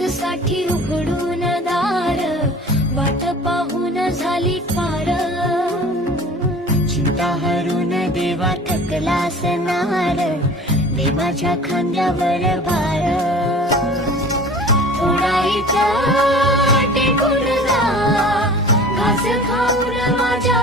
साठी उघडून दार, वाट पाहून झाली पार. चिंता हरून देवा थकला असणार, दे माझ्या खांद्यावर भार. उडायचं टेकून जा, घास खाऊन माझ्या